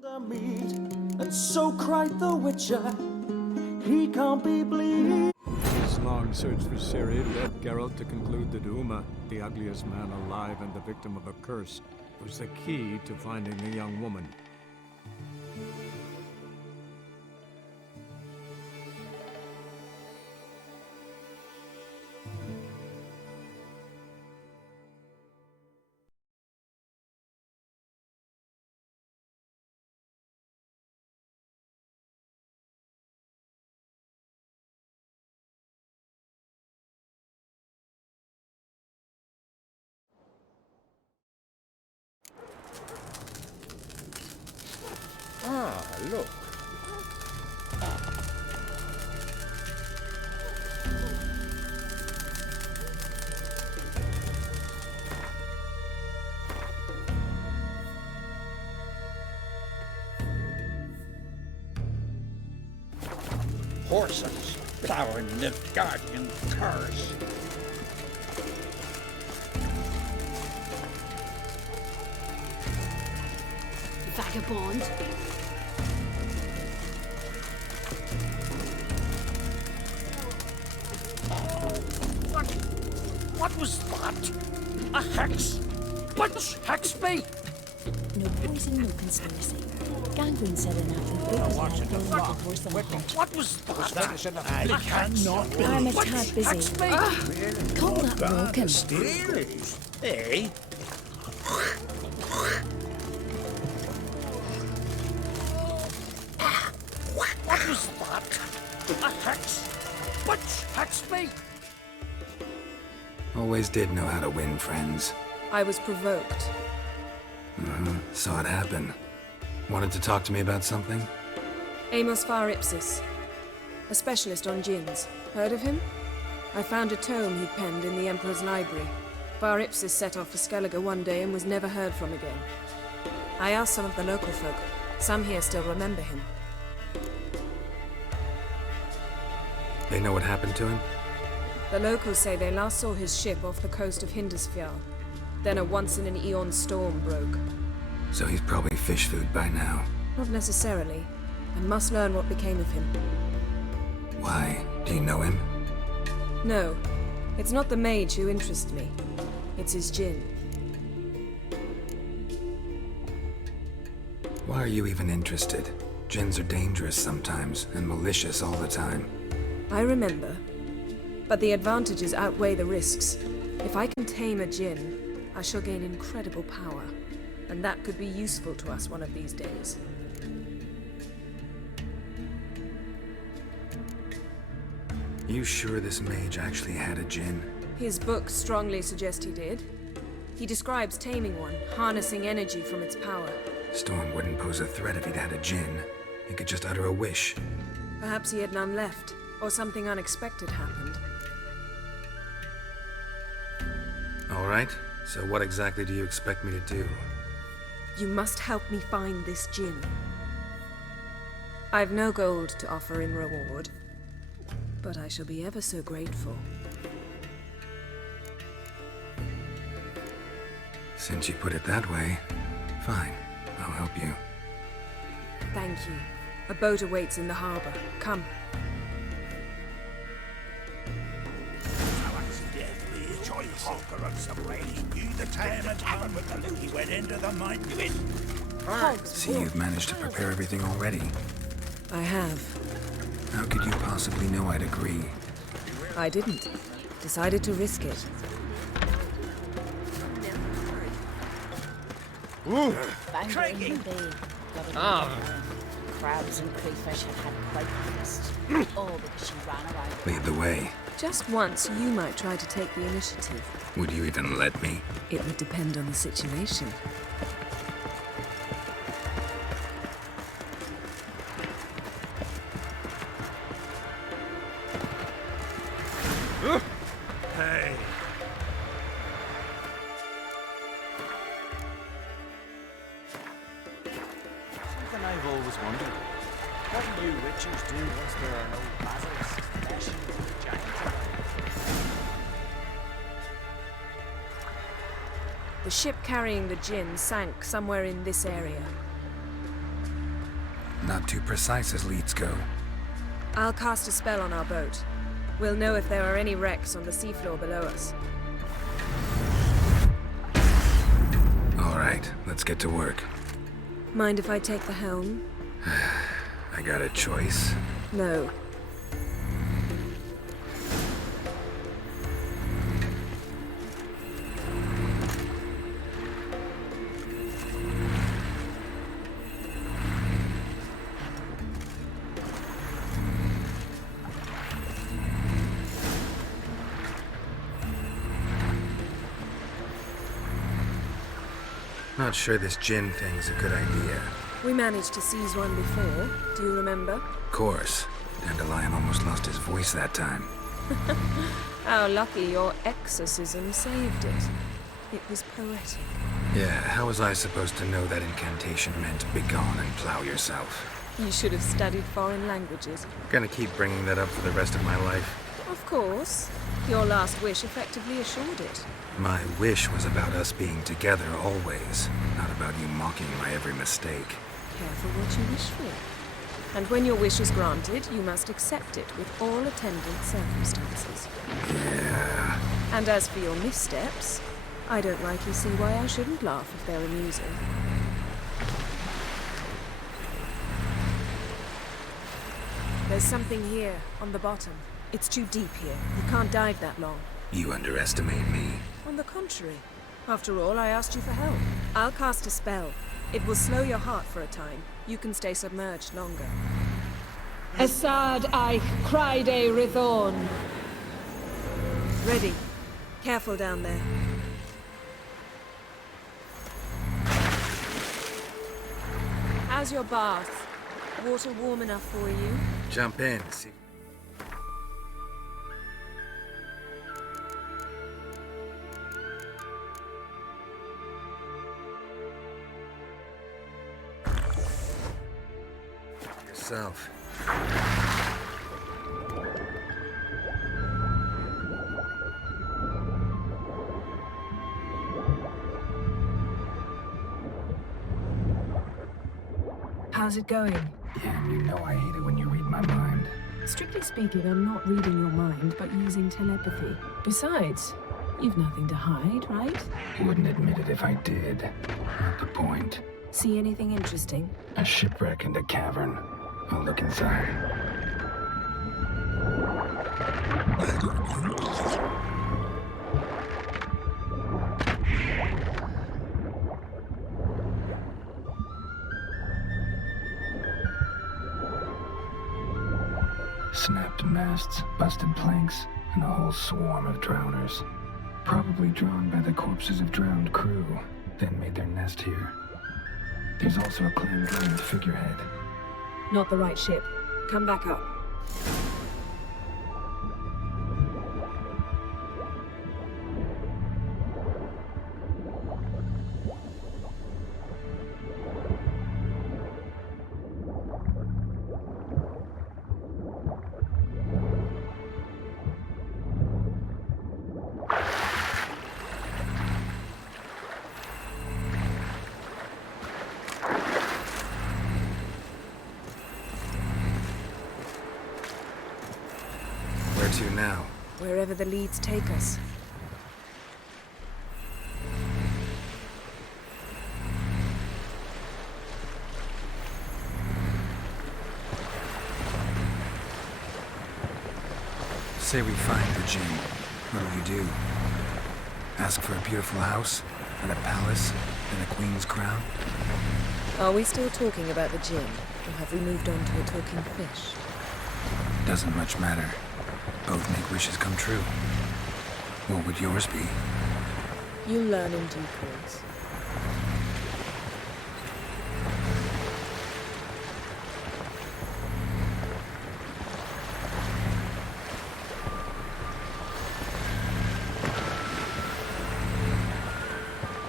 The meat, and so cried the witcher, he can't be bleed. This long search for Ciri led Geralt to conclude that Uma, the ugliest man alive and the victim of a curse, was the key to finding the young woman. Ah, look. Horses plowing the guardian cars. Vagabond. What was that? A hex? Which hex me? No poison, no conspiracy. Gangrene selling out and big horse on the hedge. What was that? I cannot believe. I'm a tad busy. Call that walking. Mysterious, eh? What was that? A hex? Which hex me? Always did know how to win, friends. I was provoked. Saw it happen. Wanted to talk to me about something? Amos Var Ipsis, a specialist on djinns. Heard of him? I found a tome he'd penned in the Emperor's library. Var Ipsis set off for Skellige one day and was never heard from again. I asked some of the local folk. Some here still remember him. They know what happened to him? The locals say they last saw his ship off the coast of Hindisfjall. Then a once-in-an-eon storm broke. So he's probably fish food by now. Not necessarily. I must learn what became of him. Why? Do you know him? No, it's not the mage who interests me. It's his djinn. Why are you even interested? Djinns are dangerous sometimes, and malicious all the time. I remember. But the advantages outweigh the risks. If I can tame a djinn, I shall gain incredible power. And that could be useful to us one of these days. You sure this mage actually had a djinn? His books strongly suggest he did. He describes taming one, harnessing energy from its power. Storm wouldn't pose a threat if he'd had a djinn. He could just utter a wish. Perhaps he had none left, or something unexpected happened. All right, so what exactly do you expect me to do? You must help me find this djinn. I've no gold to offer in reward, but I shall be ever so grateful. Since you put it that way, fine. I'll help you. Thank you. A boat awaits in the harbor. Come. See, you've managed to prepare everything already. I have. How could you possibly know I'd agree? I didn't. Decided to risk it. Craigie! Crabs and crayfish had had quite the feast. All because she ran around. Lead the way. Just once, you might try to take the initiative. Would you even let me? It would depend on the situation. Hey! Something I've always wondered. What do you witchers do once there are no basilisks, fleshy, or giants around? The ship carrying the djinn sank somewhere in this area. Not too precise as leads go. I'll cast a spell on our boat. We'll know if there are any wrecks on the seafloor below us. All right, let's get to work. Mind if I take the helm? I got a choice. No. Not sure this gin thing's a good idea. We managed to seize one before. Do you remember? Of course. Dandelion almost lost his voice that time. How lucky your exorcism saved it. It was poetic. Yeah, how was I supposed to know that incantation meant begone and plow yourself? You should have studied foreign languages. Gonna keep bringing that up for the rest of my life. Of course. Your last wish effectively assured it. My wish was about us being together always, not about you mocking my every mistake. Careful what you wish for. And when your wish is granted, you must accept it with all attendant circumstances. Yeah. And as for your missteps, I don't rightly see why I shouldn't laugh if they're amusing. There's something here, on the bottom. It's too deep here. You can't dive that long. You underestimate me. On the contrary. After all, I asked you for help. I'll cast a spell. It will slow your heart for a time. You can stay submerged longer. Assad I cried a Rithorn. Ready. Careful down there. How's your bath? Water warm enough for you? Jump in, see. Yourself. How's it going? Yeah, you know I hate it when you read my mind. Strictly speaking, I'm not reading your mind, but using telepathy. Besides, you've nothing to hide, right? Wouldn't admit it if I did. Not the point. See anything interesting? A shipwreck and a cavern. I'll look inside. Snapped masts, busted planks, and a whole swarm of drowners. Probably drawn by the corpses of drowned crew, then made their nest here. There's also a clan-drained figurehead. Not the right ship. Come back up. Where to now? Wherever the leads take us. Say we find the gem. What'll you do? Ask for a beautiful house? And a palace? And a queen's crown? Are we still talking about the gin? Or have we moved on to a talking fish? Doesn't much matter. Both make wishes come true. What would yours be? You'll learn in due course.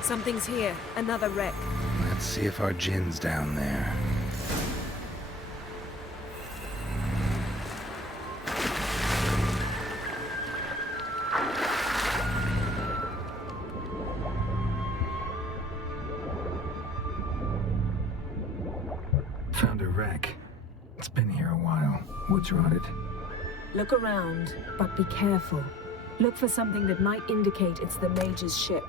Something's here. Another wreck. Let's see if our gin's down there. Found a wreck. It's been here a while. Wood's rotted. Look around, but be careful. Look for something that might indicate it's the Mage's ship.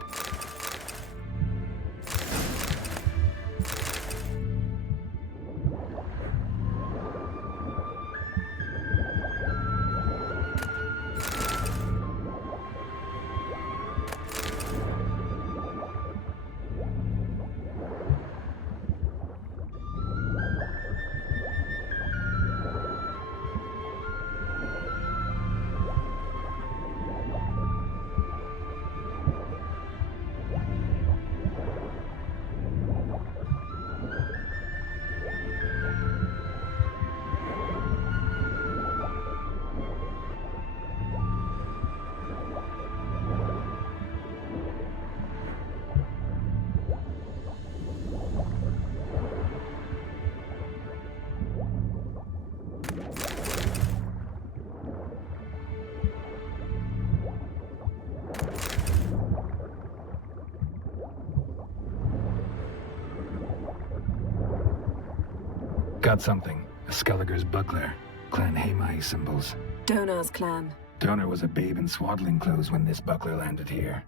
Got something. A Skelliger's buckler. Clan Hamai symbols. Donar's clan. Donar was a babe in swaddling clothes when this buckler landed here.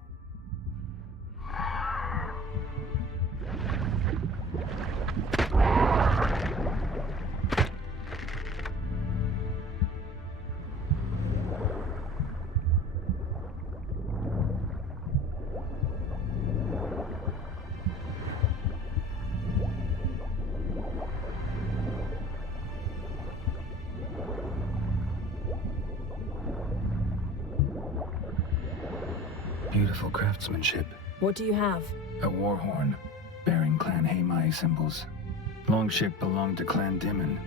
Beautiful craftsmanship. What do you have? A war horn, bearing Clan Hamai symbols. Longship belonged to Clan Dimon.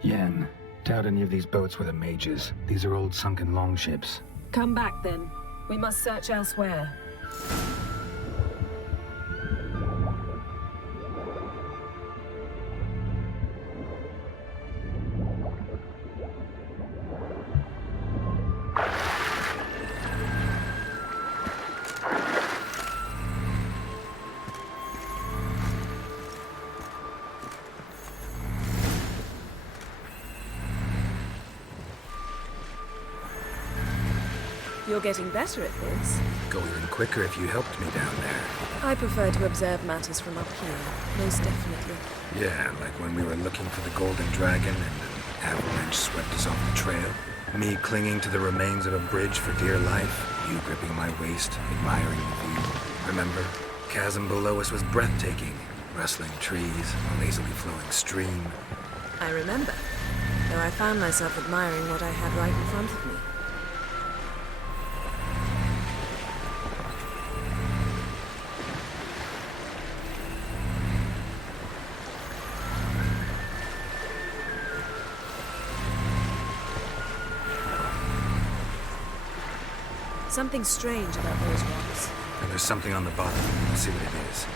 Yen, doubt any of these boats were the mages. These are old sunken longships. Come back then. We must search elsewhere. You're getting better at this. Go even quicker if you helped me down there. I prefer to observe matters from up here, most definitely. Yeah, like when we were looking for the Golden Dragon and an avalanche swept us off the trail. Me clinging to the remains of a bridge for dear life. You gripping my waist, admiring the view. Remember? Chasm below us was breathtaking. Rustling trees, a lazily flowing stream. I remember, though I found myself admiring what I had right in front of me. Something strange about those rocks. And there's something on the bottom. Let's see what it is.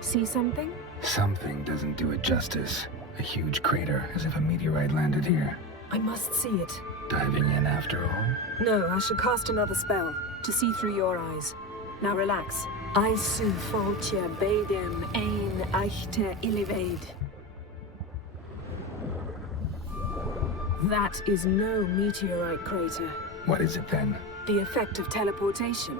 See something? Something doesn't do it justice. A huge crater, as if a meteorite landed here. I must see it. Diving in after all? No, I should cast another spell, to see through your eyes. Now relax. I su faltia bedem ein eichte illivaid. That is no meteorite crater. What is it then? The effect of teleportation.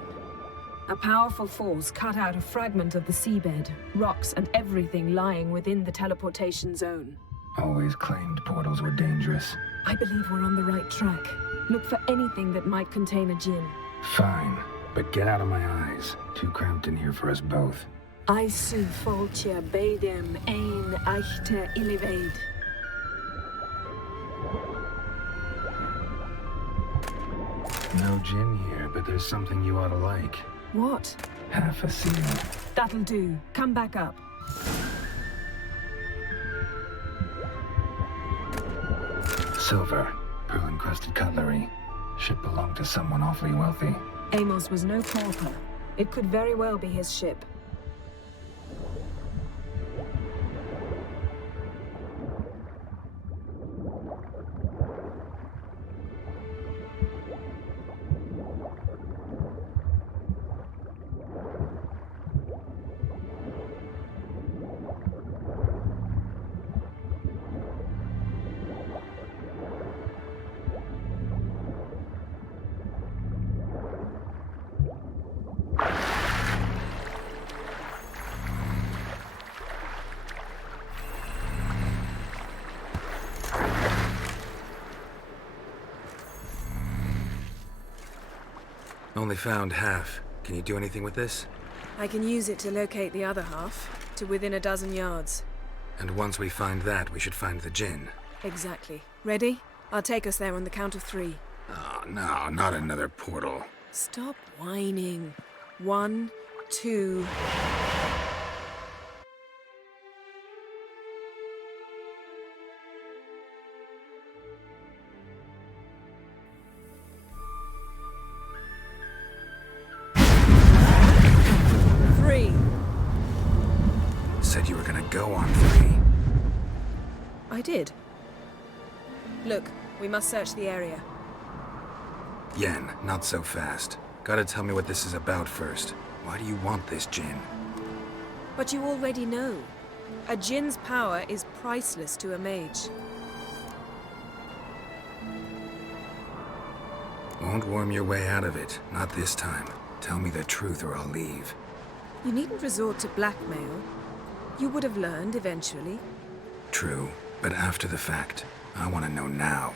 A powerful force cut out a fragment of the seabed, rocks and everything lying within the teleportation zone. Always claimed portals were dangerous. I believe we're on the right track. Look for anything that might contain a djinn. Fine, but get out of my eyes. Too cramped in here for us both. I su faltia bedem ein eichte illivaid. No gin here, but there's something you ought to like. What? Half a seal. That'll do. Come back up. Silver. Pearl-encrusted cutlery. Ship belonged to someone awfully wealthy. Amos was no pauper. It could very well be his ship. Only found half. Can you do anything with this? I can use it to locate the other half, to within a dozen yards. And once we find that, we should find the djinn. Exactly. Ready? I'll take us there on the count of 3. Oh, no, not another portal. Stop whining. 1, 2... Said you were gonna go on 3. I did. Look, we must search the area. Yen, not so fast. Gotta tell me what this is about first. Why do you want this djinn? But you already know. A djinn's power is priceless to a mage. Won't worm your way out of it. Not this time. Tell me the truth or I'll leave. You needn't resort to blackmail. You would have learned eventually. True, but after the fact. I want to know now.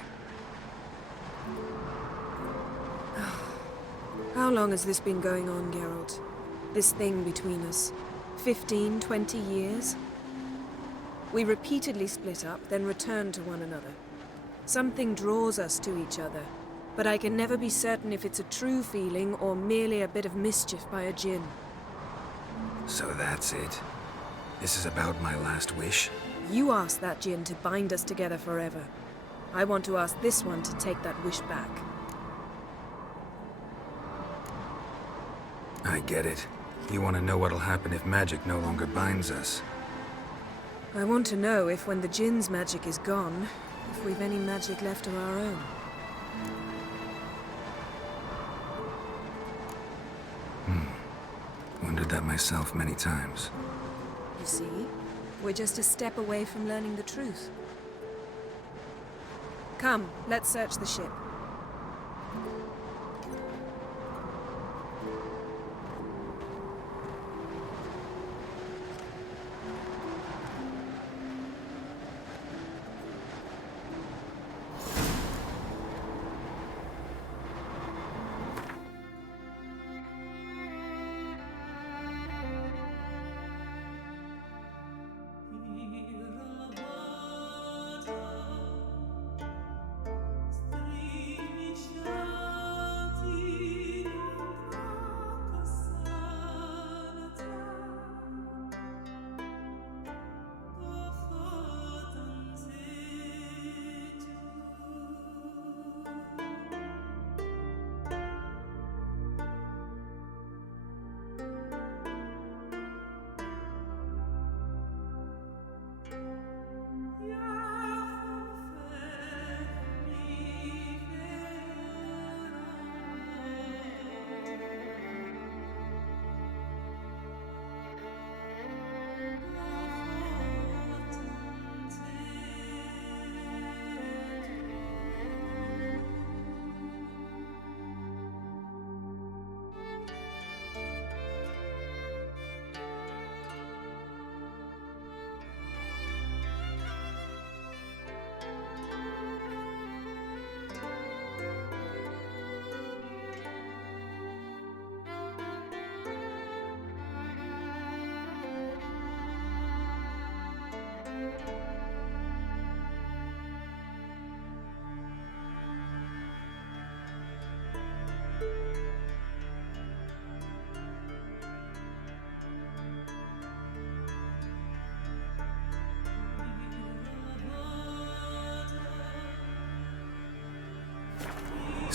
How long has this been going on, Geralt? This thing between us? 15, 20 years? We repeatedly split up, then returned to one another. Something draws us to each other, but I can never be certain if it's a true feeling or merely a bit of mischief by a djinn. So that's it. This is about my last wish? You asked that djinn to bind us together forever. I want to ask this one to take that wish back. I get it. You want to know what'll happen if magic no longer binds us. I want to know if when the djinn's magic is gone, if we've any magic left of our own. Wondered that myself many times. You see, we're just a step away from learning the truth. Come, let's search the ship.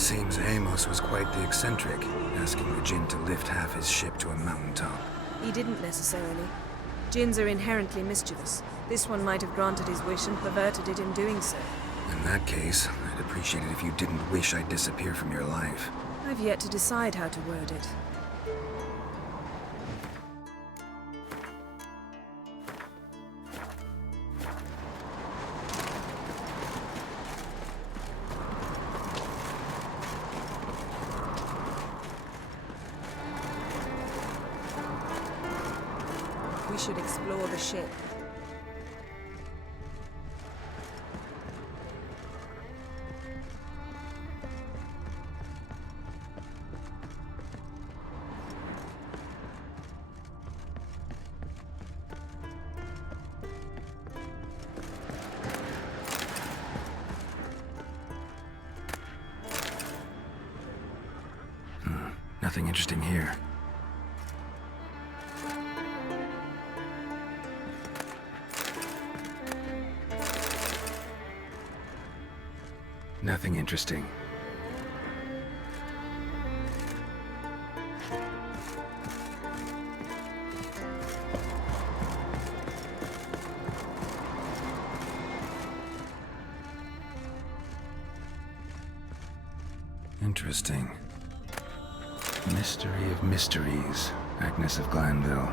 Seems Amos was quite the eccentric, asking the Jinn to lift half his ship to a mountaintop. He didn't necessarily. Jinns are inherently mischievous. This one might have granted his wish and perverted it in doing so. In that case, I'd appreciate it if you didn't wish I'd disappear from your life. I've yet to decide how to word it. We should explore the ship. Nothing interesting here. Nothing interesting. Interesting. Mystery of mysteries, Agnes of Glanville.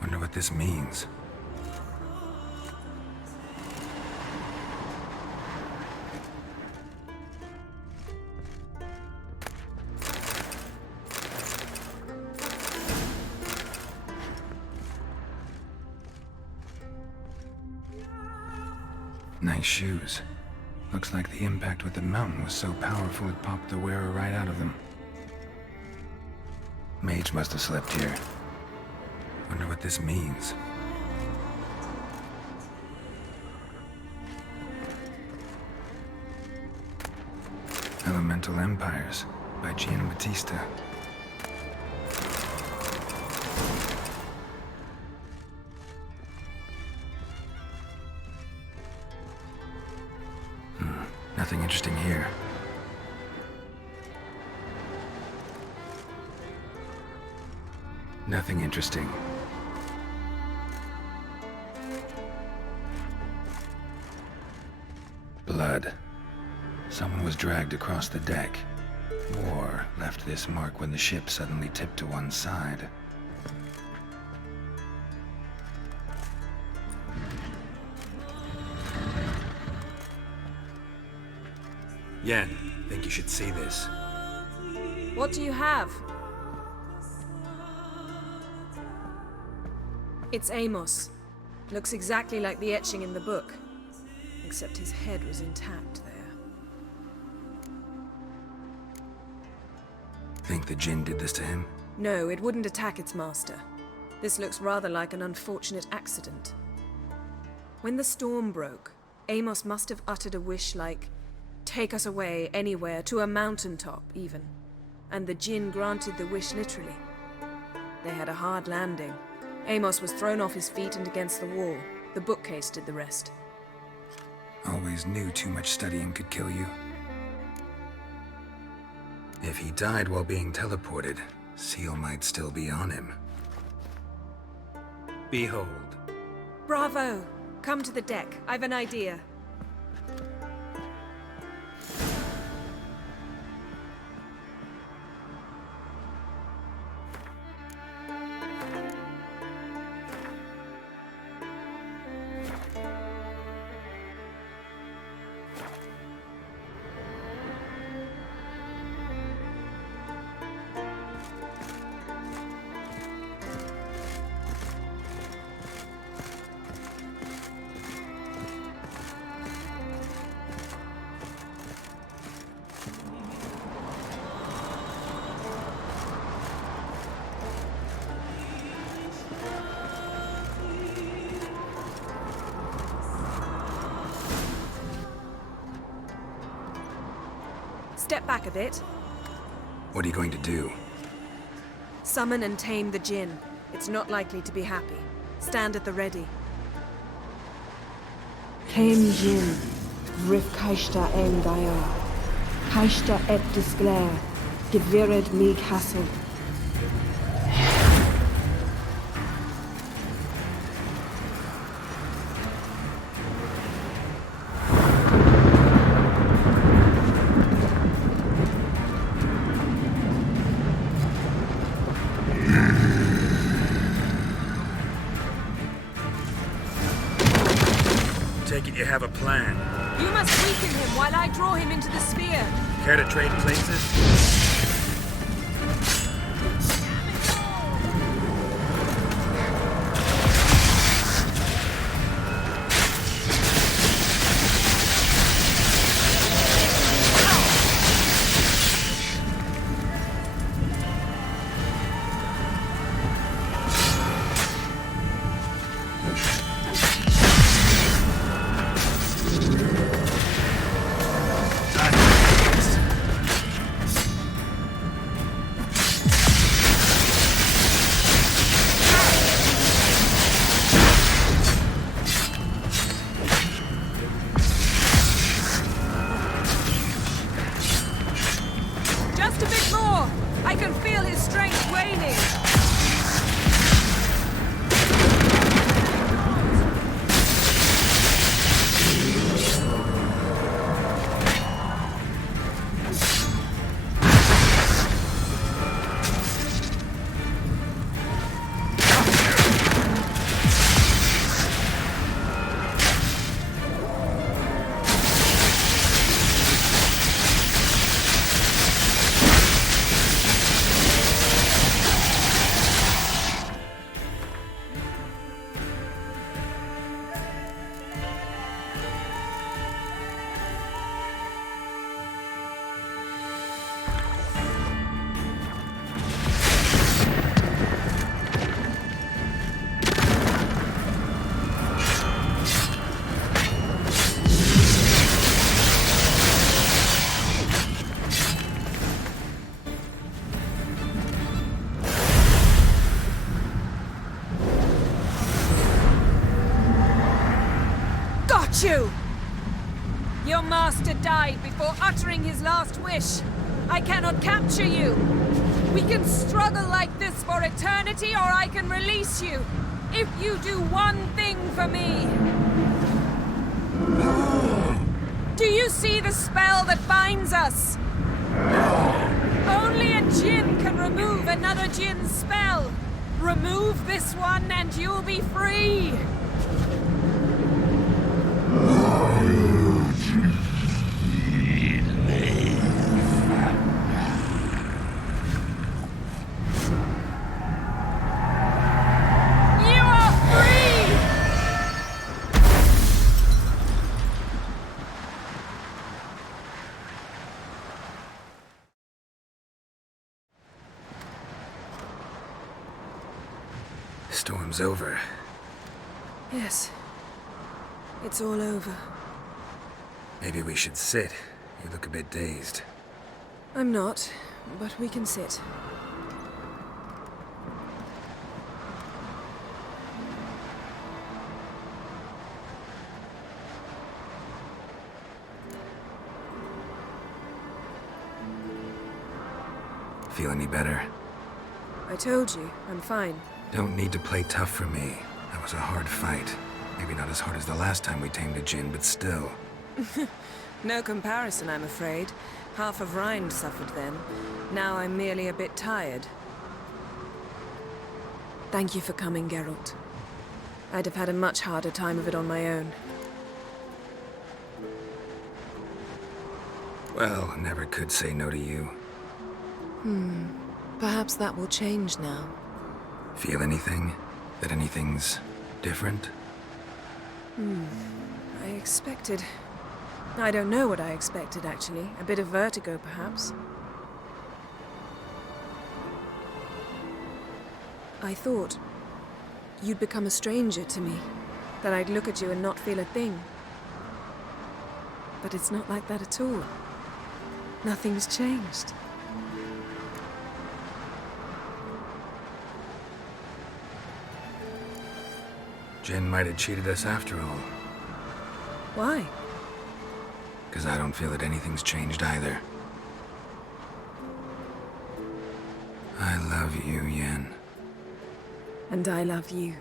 Wonder what this means. Nice shoes. Looks like the impact with the mountain was so powerful it popped the wearer right out of them. Mage must have slept here. Wonder what this means. Elemental Empires by Giambattista. Nothing interesting here. Nothing interesting. Blood. Someone was dragged across the deck. War left this mark when the ship suddenly tipped to one side. Yen, think you should see this. What do you have? It's Amos. Looks exactly like the etching in the book. Except his head was intact there. Think the Jinn did this to him? No, it wouldn't attack its master. This looks rather like an unfortunate accident. When the storm broke, Amos must have uttered a wish like, "Take us away, anywhere, to a mountaintop, even." And the Jinn granted the wish literally. They had a hard landing. Amos was thrown off his feet and against the wall. The bookcase did the rest. Always knew too much studying could kill you. If he died while being teleported, Seal might still be on him. Behold. Bravo! Come to the deck. I've an idea. Step back a bit. What are you going to do? Summon and tame the Jinn. It's not likely to be happy. Stand at the ready. Came Jin, Griff Kaishta Engaya, Kaishta et Disglair, Gevired me Castle. Take it you have a plan. You must weaken him while I draw him into the sphere. Care to trade places? Just a bit more! I can feel his strength waning! You! Your master died before uttering his last wish. I cannot capture you. We can struggle like this for eternity, or I can release you. If you do one thing for me. Do you see the spell that binds us? Only a Jinn can remove another Jinn's spell. Remove this one and you'll be free. Storm's over. Yes. It's all over. Maybe we should sit. You look a bit dazed. I'm not, but we can sit. Feel any better? I told you, I'm fine. Don't need to play tough for me. That was a hard fight. Maybe not as hard as the last time we tamed a Jinn, but still. No comparison, I'm afraid. Half of Rind suffered then. Now I'm merely a bit tired. Thank you for coming, Geralt. I'd have had a much harder time of it on my own. Well, never could say no to you. Perhaps that will change now. Feel anything? That anything's different? I expected... I don't know what I expected, actually. A bit of vertigo, perhaps. I thought you'd become a stranger to me. That I'd look at you and not feel a thing. But it's not like that at all. Nothing's changed. Jin might have cheated us after all. Why? Because I don't feel that anything's changed either. I love you, Yen. And I love you.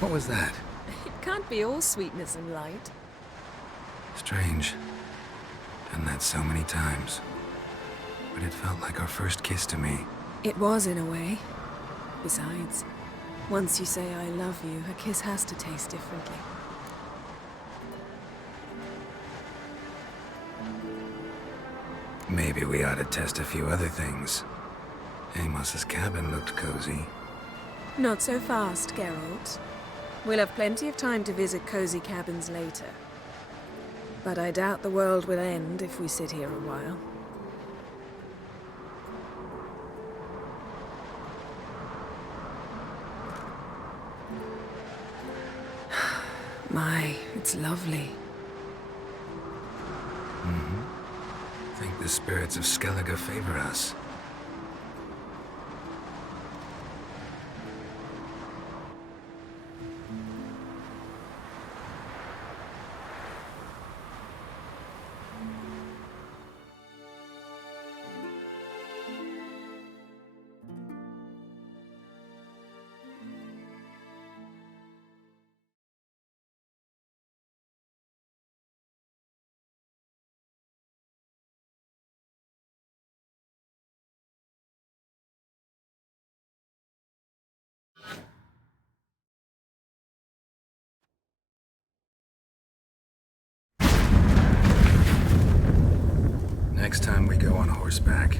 What was that? It can't be all sweetness and light. Strange. Done that so many times. But it felt like our first kiss to me. It was, in a way. Besides, once you say I love you, a kiss has to taste differently. Maybe we ought to test a few other things. Amos's cabin looked cozy. Not so fast, Geralt. We'll have plenty of time to visit cozy cabins later. But I doubt the world will end if we sit here a while. My, it's lovely. I think the spirits of Skellige favor us. Next time we go on horseback.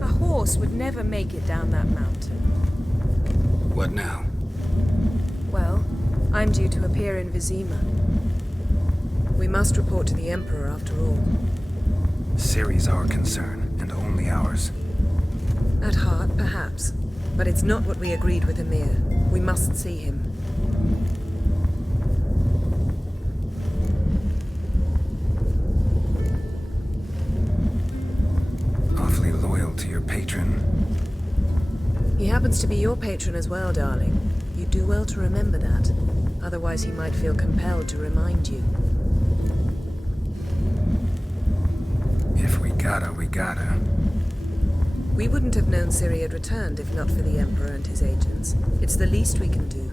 A horse would never make it down that mountain. What now? Well, I'm due to appear in Vizima. We must report to the Emperor after all. Ciri's our concern, and only ours. At heart, perhaps. But it's not what we agreed with Emir. We must see him. Awfully loyal to your patron. He happens to be your patron as well, darling. You do well to remember that. Otherwise he might feel compelled to remind you. If we gotta, we gotta. We wouldn't have known Ciri had returned if not for the Emperor and his agents. It's the least we can do.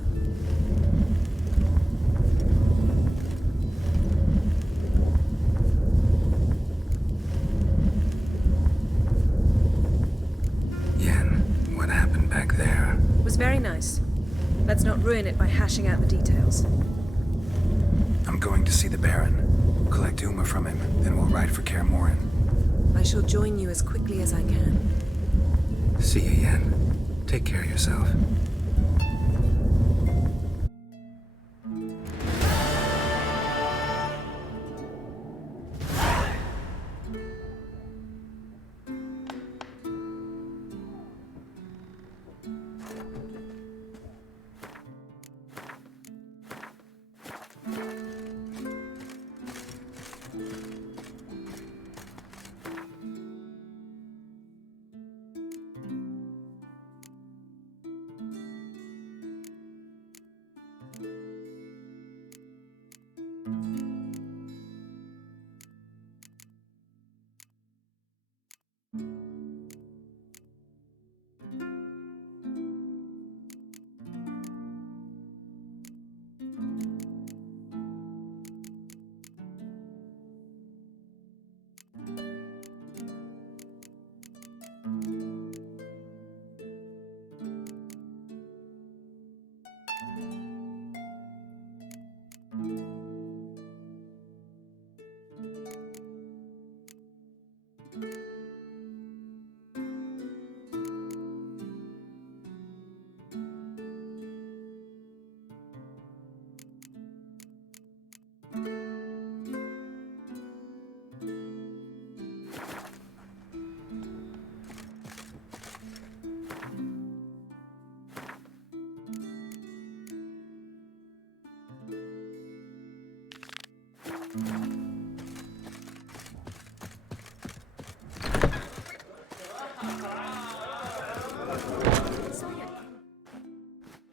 Yen, what happened back there? It was very nice. Let's not ruin it by hashing out the details. I'm going to see the Baron. Collect Uma from him, then we'll ride for Kaer Morhen. I shall join you as quickly as I can. See you, Yen. Take care of yourself.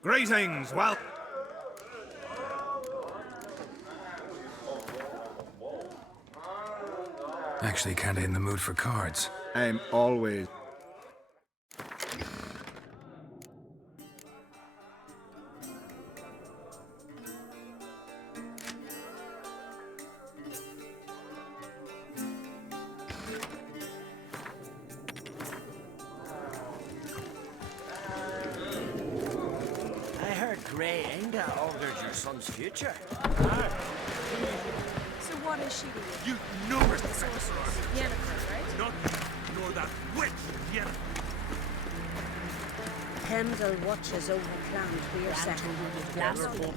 Greetings, well. Actually, kinda in the mood for cards. I'm always. I heard Grey Inga altered your son's future. So what is she doing? You know where the sorcerer. Yennefer, right? Not nor that witch, Yennefer. Pendle watches over clans we are settled with blasphemy.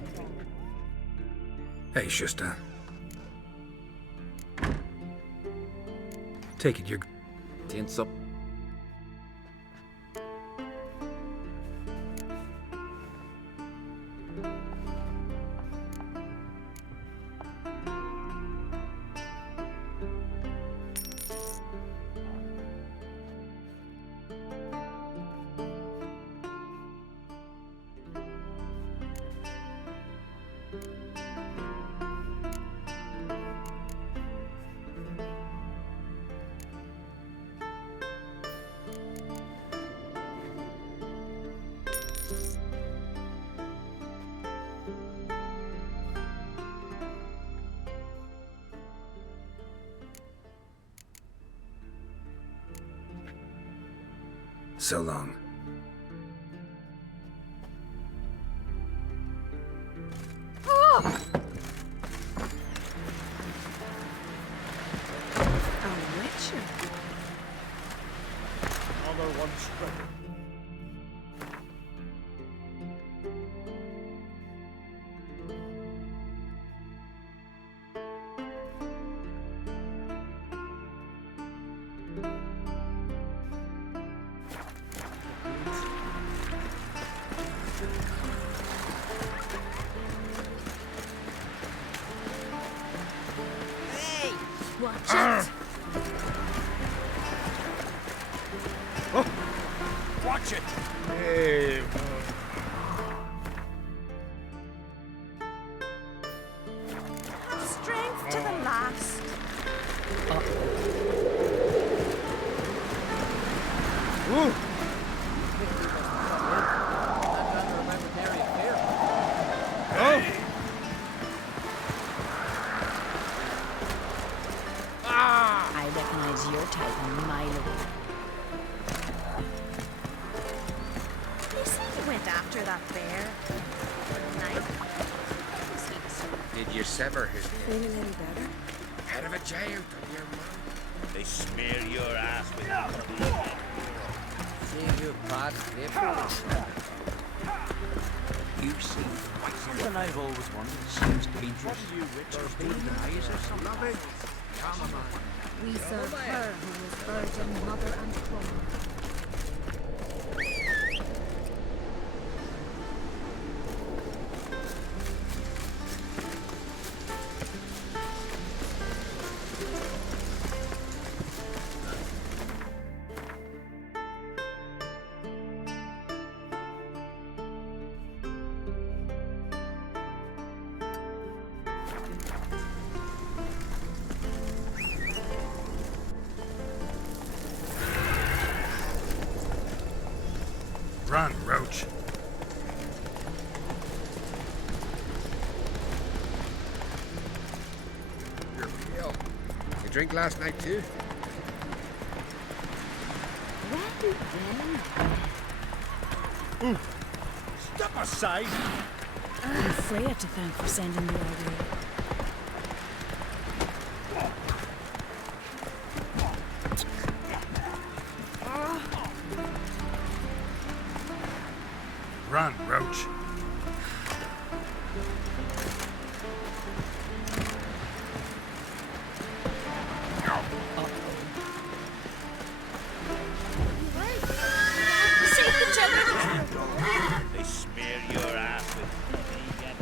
Hey, Shusta. Take it you're... Tense up. So long. A witcher. Another one straight. Watch it. Watch it! Hey. Strength to the last. I recognize your type in my lord. They say you went after that bear. Did you sever his head? Feeling any better? Head of a giant on your mouth. They smear your ass with See you, Parte. You see something I've always wondered. seems dangerous. What do you witches do? Being eyes or something. Love it. Come on. We serve her who was virgin, mother, and queen. Run, Roach. You're real. You drink last night too? Well then. Step aside! I'm Freya to thank for sending me our way. Run, Roach. Save the children! They smear your ass with vegan.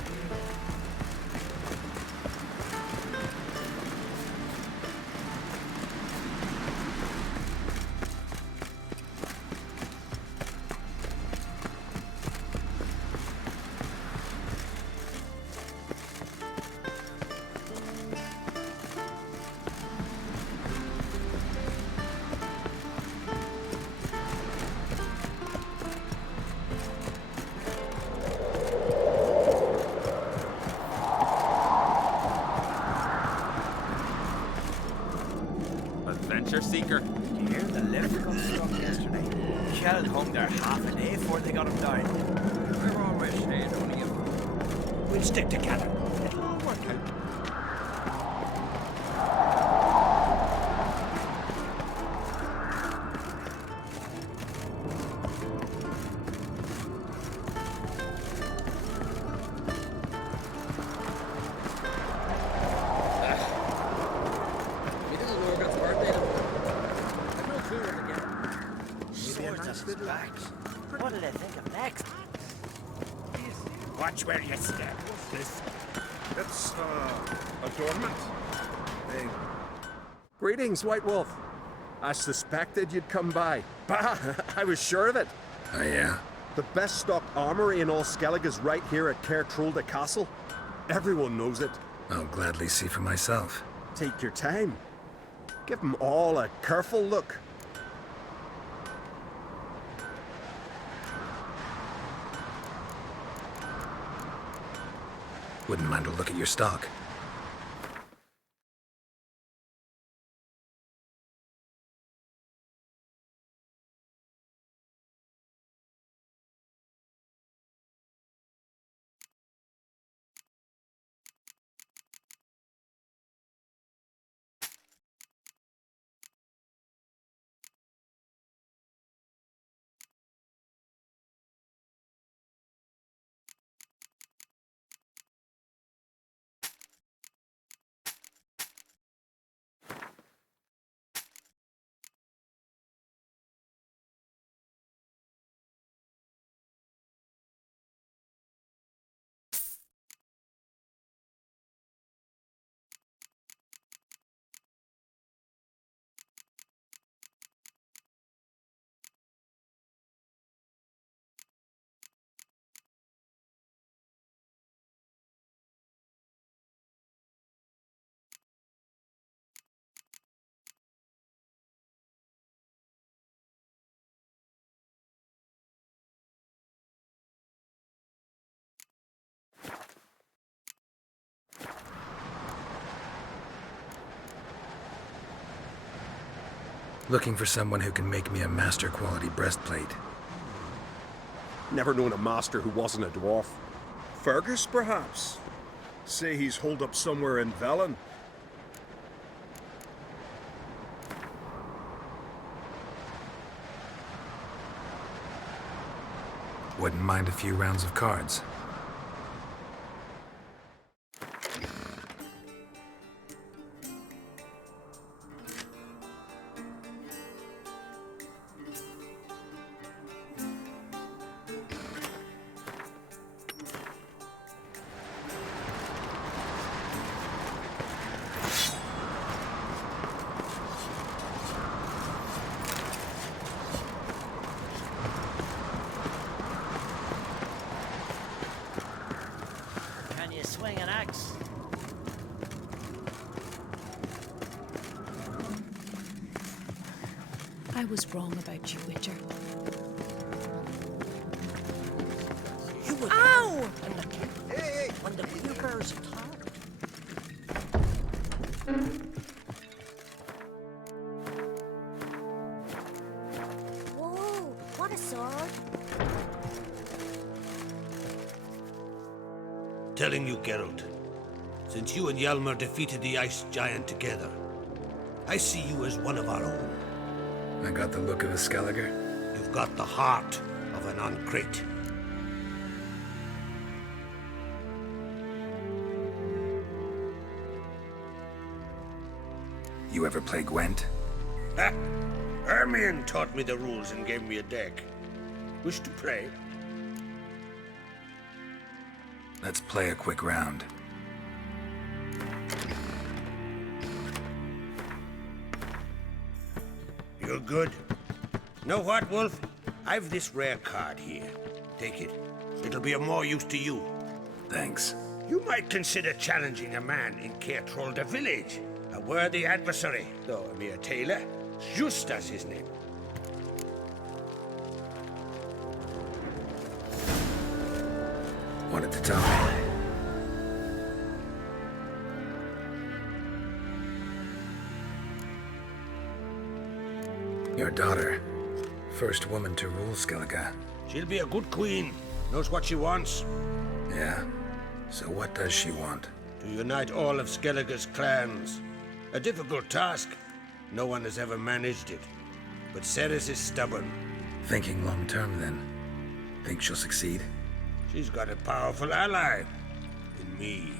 seeker. You hear the lift got struck yesterday? Kjeld hung there half a day before they got him down. We're always staying only a... We'll stick together. It'll all work out. We didn't know we got birthday tomorrow. I've no clue where to get. Maybe a nice little axe. What'll they think of next? Watch where you step. It's, adornment. Hey. Greetings, White Wolf. I suspected you'd come by. Bah, I was sure of it. Oh, yeah? The best stocked armory in all Skellig is right here at Caer Trolde Castle. Everyone knows it. I'll gladly see for myself. Take your time. Give them all a careful look. Wouldn't mind a look at your stock. Looking for someone who can make me a master quality breastplate. Never known a master who wasn't a dwarf. Fergus, perhaps? Say he's holed up somewhere in Velen. Wouldn't mind a few rounds of cards. Can you swing an axe? I was wrong about you, Witcher. You would. Ow! When the Bluebirds talk. Whoa, what a sword. Telling you, Geralt, since you and Hjalmar defeated the Ice Giant together, I see you as one of our own. I got the look of a Skelliger. You've got the heart of an Uncrate. You ever play Gwent? Ha! Ermion taught me the rules and gave me a deck. Wish to play? Let's play a quick round. You're good. Know what, Wolf? I've this rare card here. Take it. It'll be of more use to you. Thanks. You might consider challenging a man in Caer Trolde village. A worthy adversary, though a mere tailor. Justas his name. Wanted to tell me. Your daughter. First woman to rule Skellige. She'll be a good queen. Knows what she wants. Yeah. So what does she want? To unite all of Skellige's clans. A difficult task. No one has ever managed it. But Ceres is stubborn. Thinking long term, then. Think she'll succeed? She's got a powerful ally. In me.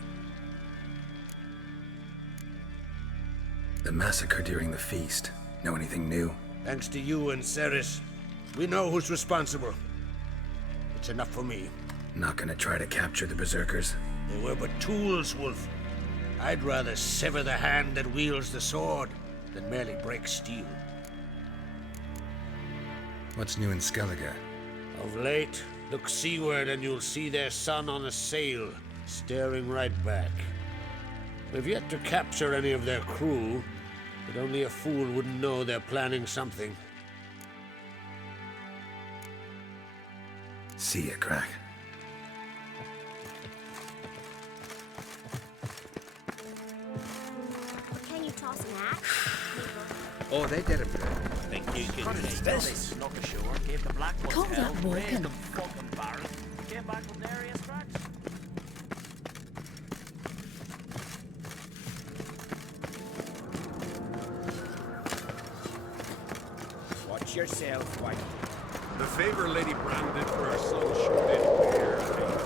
The massacre during the feast. Know anything new? Thanks to you and Ceres, we know who's responsible. It's enough for me. Not gonna try to capture the berserkers? They were but tools, Wolf. I'd rather sever the hand that wields the sword than merely break steel. What's new in Skellige? Of late, look seaward and you'll see their sun on a sail, staring right back. We've yet to capture any of their crew, but only a fool wouldn't know they're planning something. See ya, Crack. Can you toss an axe? Oh, they did it. Think you can take this? They snuck ashore, gave the black ones Call hell, that raided walking. them fucking barrels, came back with nary a scratch. Watch yourself, White. The favor Lady Brand did for her son sure did bear favor.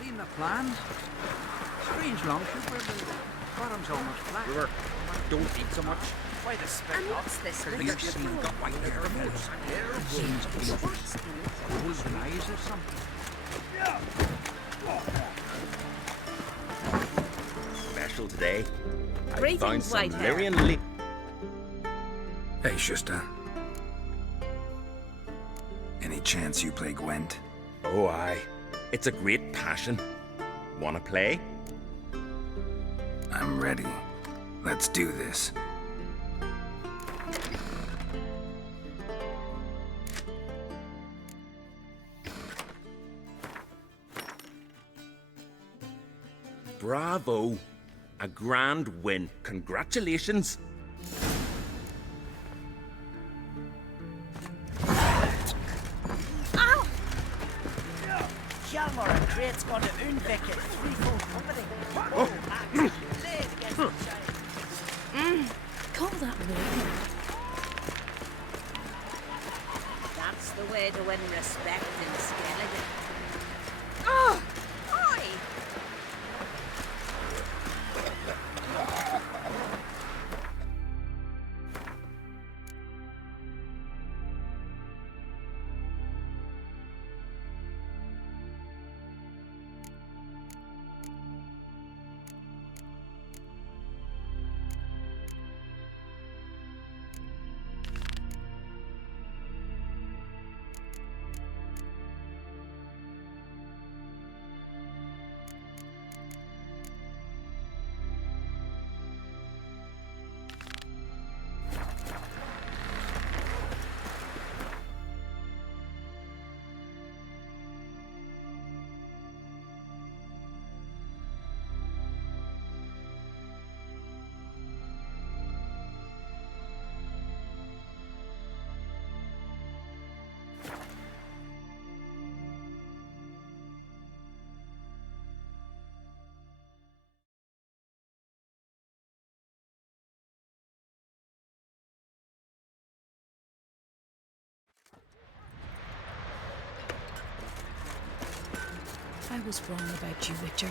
Seen the plans? Strange longship where the bottom's almost flat. River, don't eat so much. Why the spit And what's this? Cause your scene got white hair moves. Seems to be wolves and eyes or something. Special today. I Greetings, found some Whitehair. Lyrian leaf. Hey, Shusta. Any chance you play Gwent? Oh, aye. It's a great passion. Wanna play? I'm ready. Let's do this. Bravo! A grand win. Congratulations! Ow! Hjalmar and Crate's gone to Unvik at threefold company. Oh, axe laid against the giant. Call that walking. That's the way to win respect in Skellige. Oh! Oi! I was wrong about you, Witcher.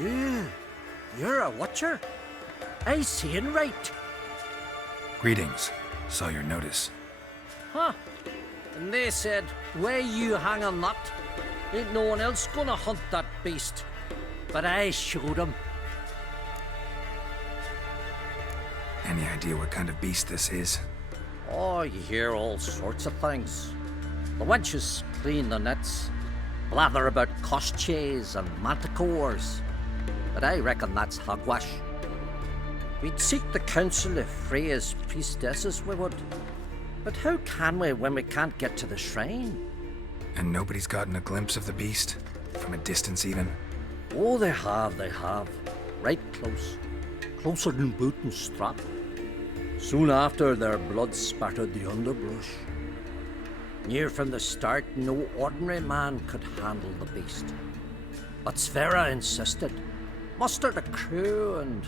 Yeah, you're a watcher. I seeing right. Greetings. Saw your notice. Huh. And they said, where you hang on that, ain't no one else gonna hunt that beast. But I showed 'em. Any idea what kind of beast this is? Oh, you hear all sorts of things. The wenches clean the nets, blather about koshches and manticores. But I reckon that's hogwash. We'd seek the counsel of Freya's priestesses, we would. But how can we when we can't get to the shrine? And nobody's gotten a glimpse of the beast? From a distance even? Oh, they have. Right close. Closer than boot and strap. Soon after, their blood spattered the underbrush. Near from the start, no ordinary man could handle the beast. But Sverre insisted. Mustered a crew and...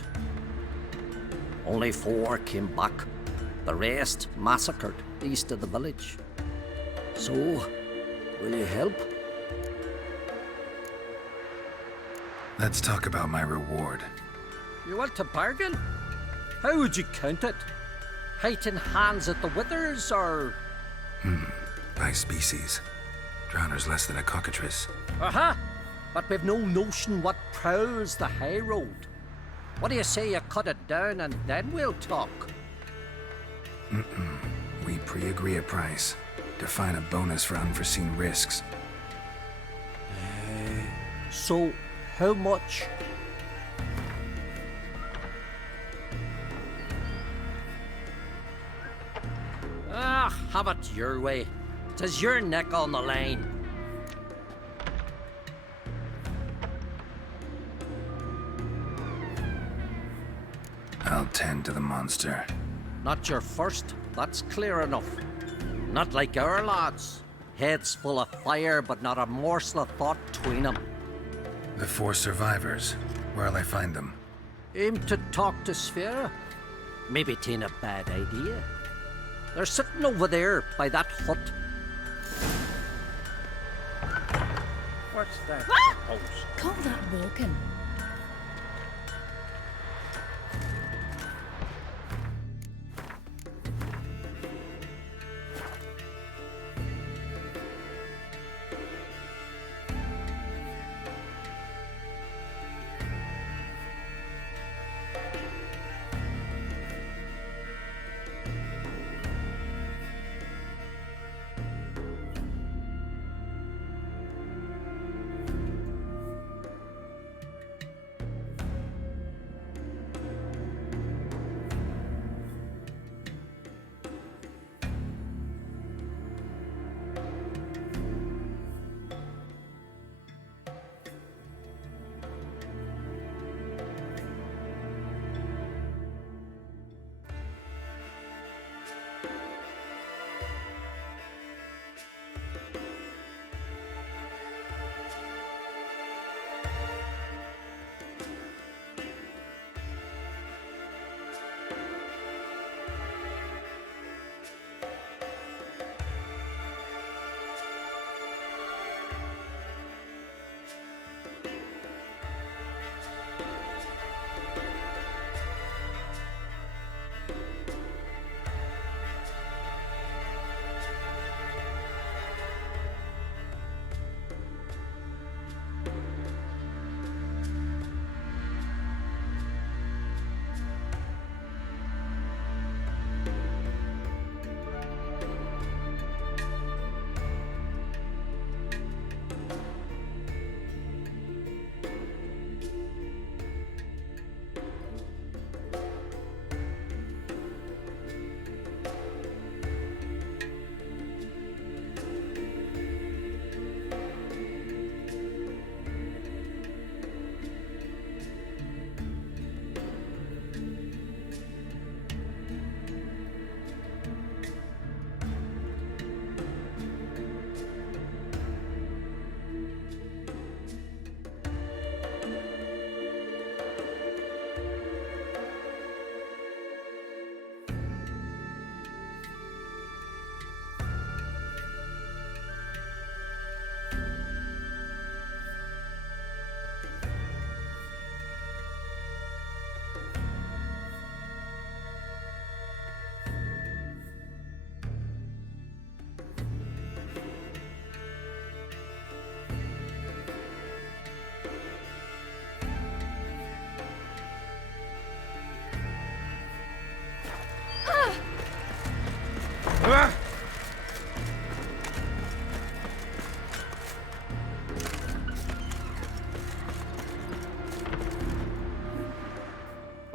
Only 4 came back. The rest massacred east of the village. So, will you help? Let's talk about my reward. You want to bargain? How would you count it? Height in hands at the withers, or...? By species. Drowner's less than a cockatrice. Aha! But we've no notion what prowls the high road. What do you say you cut it down and then we'll talk? We pre-agree a price. Define a bonus for unforeseen risks. So, how much? Have it your way. 'Tis your neck on the line. I'll tend to the monster. Not your first, that's clear enough. Not like our lads. Heads full of fire, but not a morsel of thought between them. The 4 survivors. Where'll I find them? Aim to talk to Sverre. Maybe 'tain't a bad idea. They're sitting over there by that hut. What's that? Call that walking.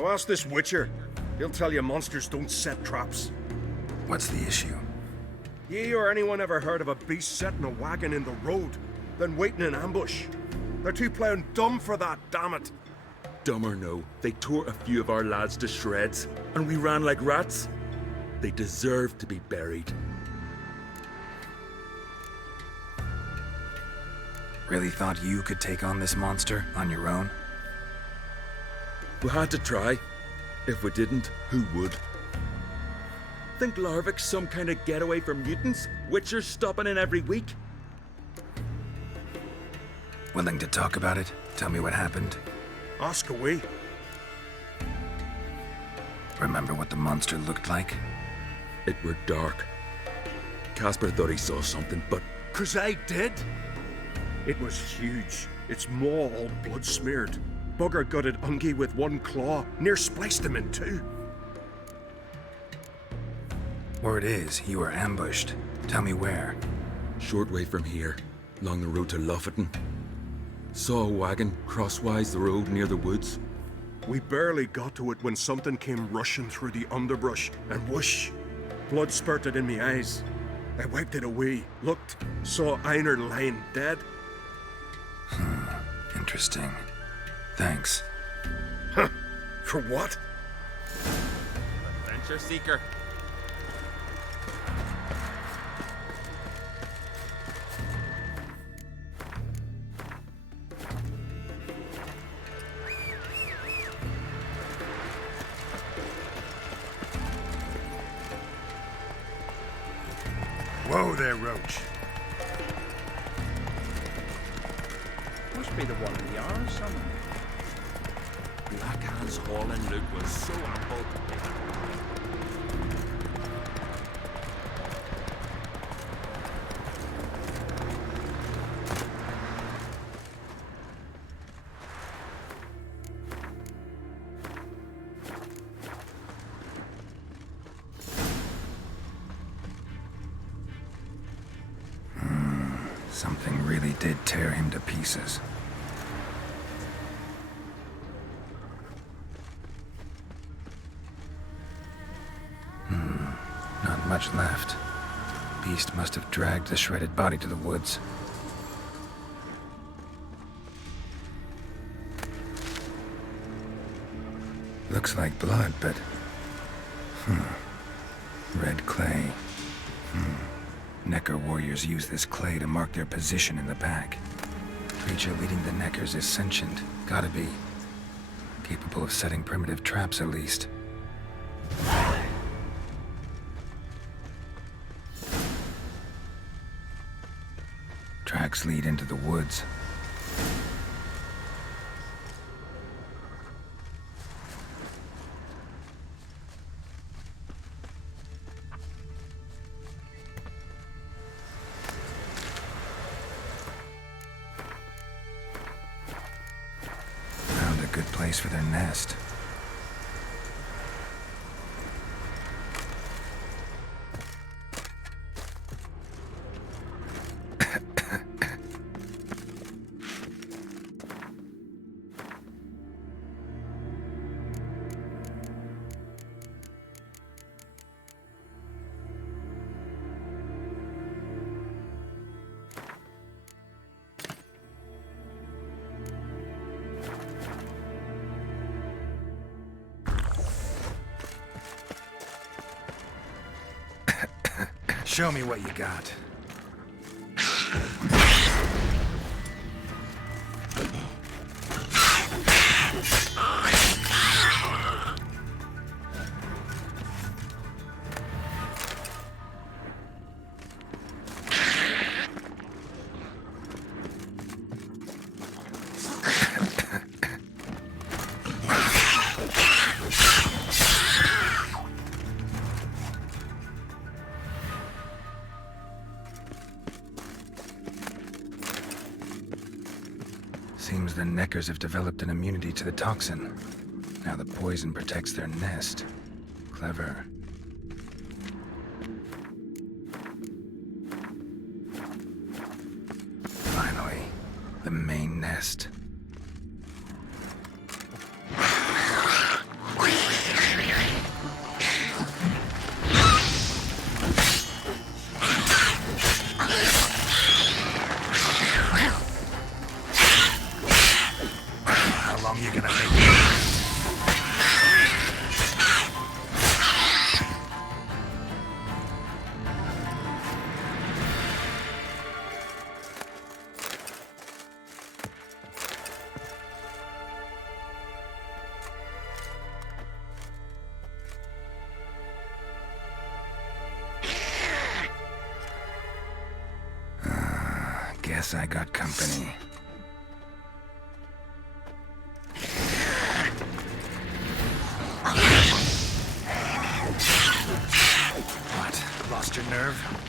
Go ask this Witcher. He'll tell you monsters don't set traps. What's the issue? Ye or anyone ever heard of a beast setting a wagon in the road, then waiting in ambush? They're too plowing dumb for that, damn it. Dumb or no, they tore a few of our lads to shreds, and we ran like rats. They deserve to be buried. Really thought you could take on this monster on your own? We had to try. If we didn't, who would? Think Larvik's some kind of getaway for mutants? Witchers stopping in every week? Willing to talk about it? Tell me what happened. Ask away. Remember what the monster looked like? It were dark. Casper thought he saw something, but... 'Cause I did. It was huge. Its maw all blood-smeared. Bugger gutted Ungi with one claw, near spliced him in two. Word is, you were ambushed. Tell me where. Short way from here, along the road to Lofferton. Saw a wagon crosswise the road near the woods. We barely got to it when something came rushing through the underbrush, and whoosh! Blood spurted in me eyes. I wiped it away, looked, saw Einar lying dead. Interesting. Thanks. Huh? For what? Adventure seeker. Whoa there, Roach. Must be the one in the yarn somewhere. Black Hans hauling loot was so ample. Something really did tear him to pieces. Not much left. Beast must have dragged the shredded body to the woods. Looks like blood, but... Red clay. Necker warriors use this clay to mark their position in the pack. Creature leading the Neckers is sentient. Gotta be. Capable of setting primitive traps, at least. Tracks lead into the woods. Found a good place for their nest. Show me what you got. Seems the Neckers have developed an immunity to the toxin. Now the poison protects their nest. Clever. Finally, the main nest. long you gonna make it? Guess I got company. What? Lost your nerve?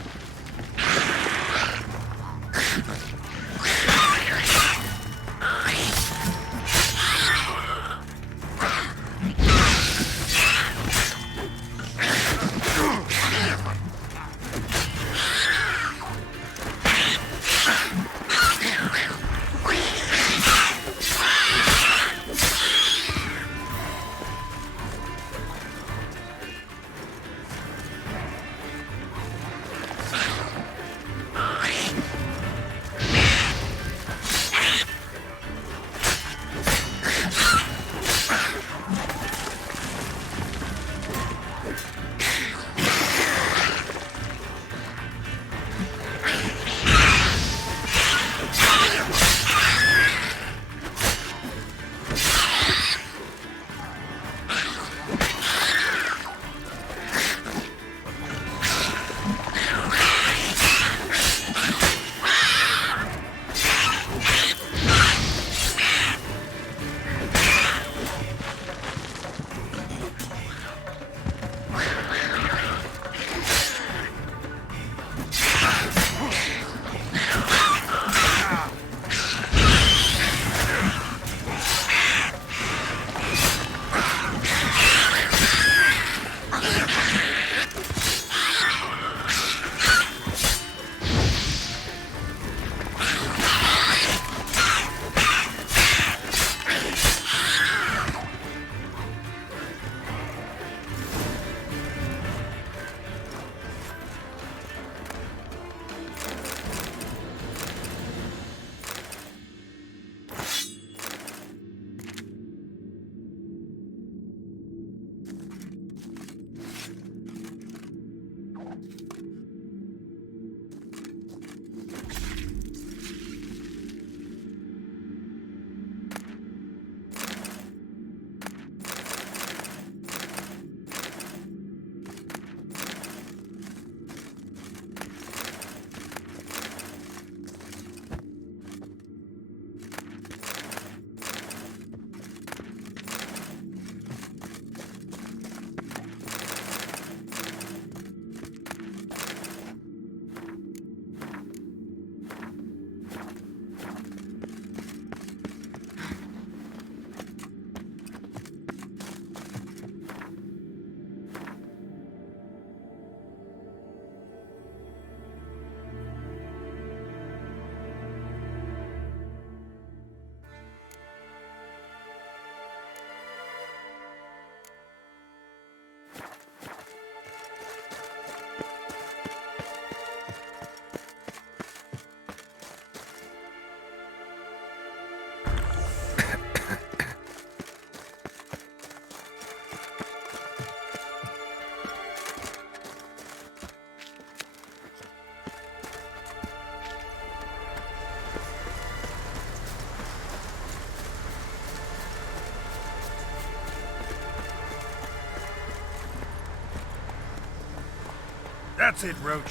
That's it, Roach.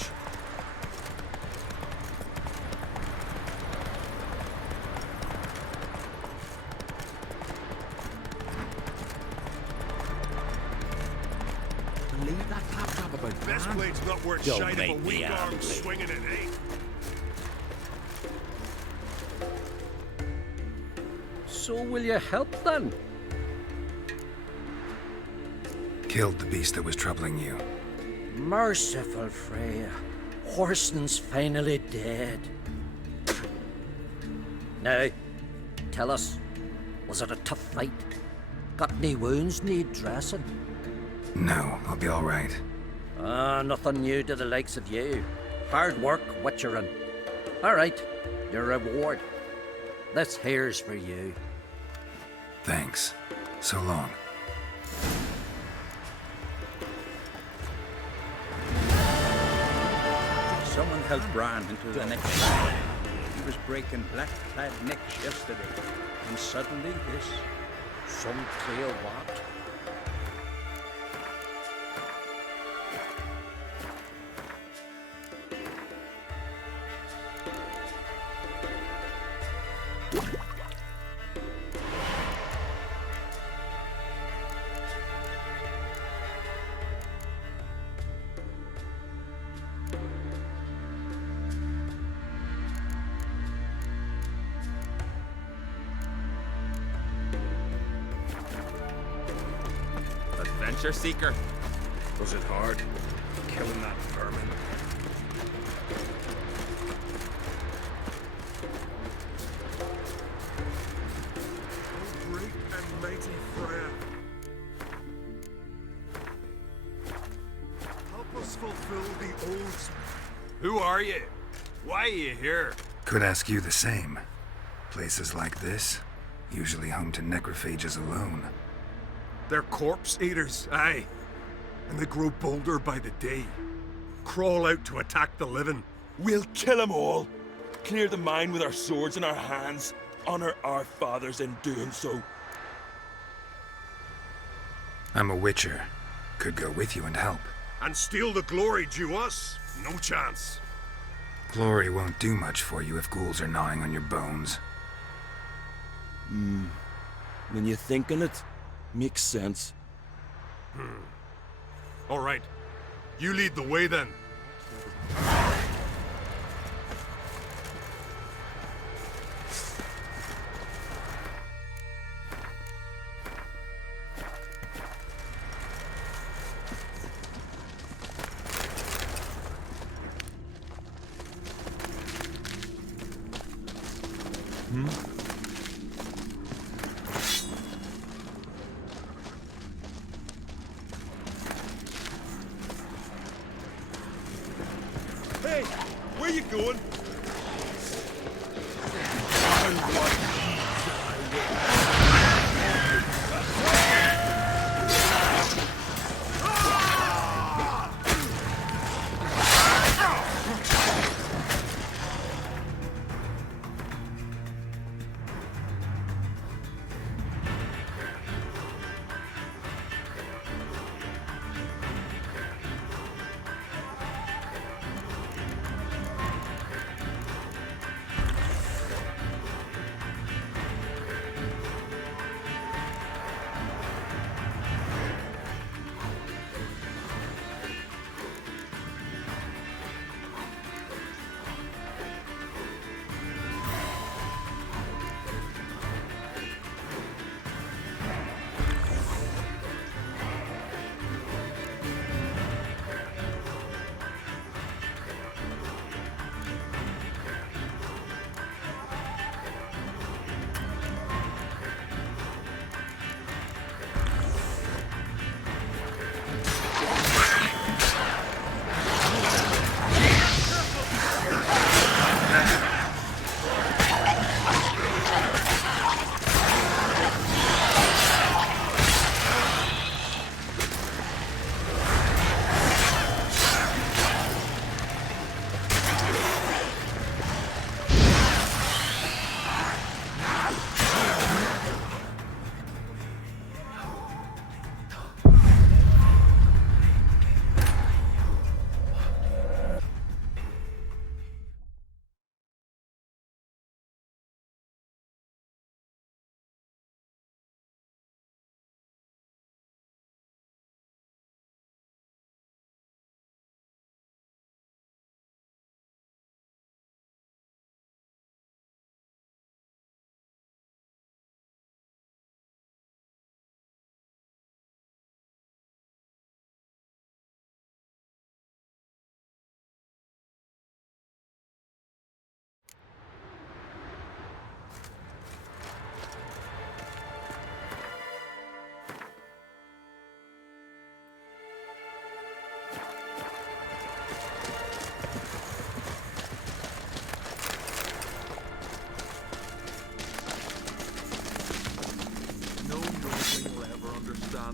Leave that claptrap about. Best blade's not worth Don't shine if a make me weak arm angry. swinging it, eh? So will you help then? Killed the beast that was troubling you. Merciful Freya. Horston's finally dead. Now, tell us, was it a tough fight? Got any wounds need dressing? No, I'll be all right. Nothing new to the likes of you. Hard work, witcherin'. All right, your reward. This here's for you. Thanks. So long. Someone helped Bran into the next room. He was breaking black-clad necks yesterday, and suddenly this. Some clear what? Adventure seeker. Was it hard? Killing that vermin? Oh, great and mighty Freya. Help us fulfill the oaths. Who are you? Why are you here? Could ask you the same. Places like this, usually home to necrophages alone. They're corpse eaters, aye. And they grow bolder by the day. Crawl out to attack the living. We'll kill them all. Clear the mine with our swords in our hands. Honor our fathers in doing so. I'm a witcher. Could go with you and help. And steal the glory due us? No chance. Glory won't do much for you if ghouls are gnawing on your bones. When you think on it, makes sense. All right. You lead the way then. Hey, where you going?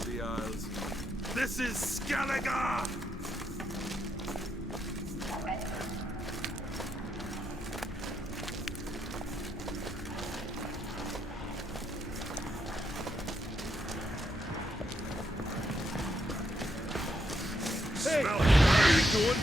the Isles. This is Skellige! Hey! Smell it. Where are you going?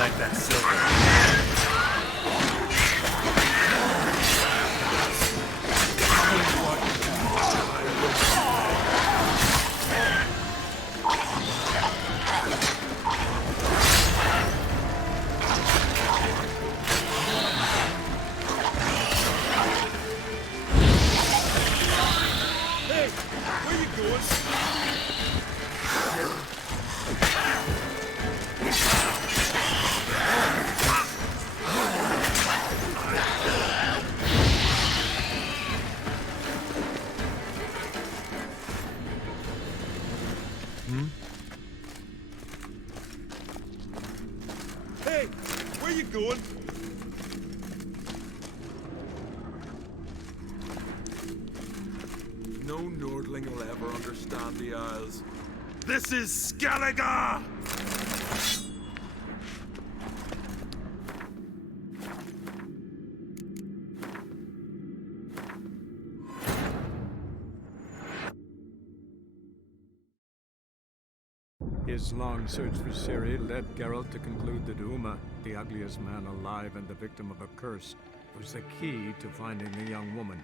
Like that silver. Hey, where you going? Hey, where you going? No Nordling will ever understand the Isles. This is Skellige! His long search for Ciri led Geralt to conclude that Uma, the ugliest man alive and the victim of a curse, was the key to finding the young woman.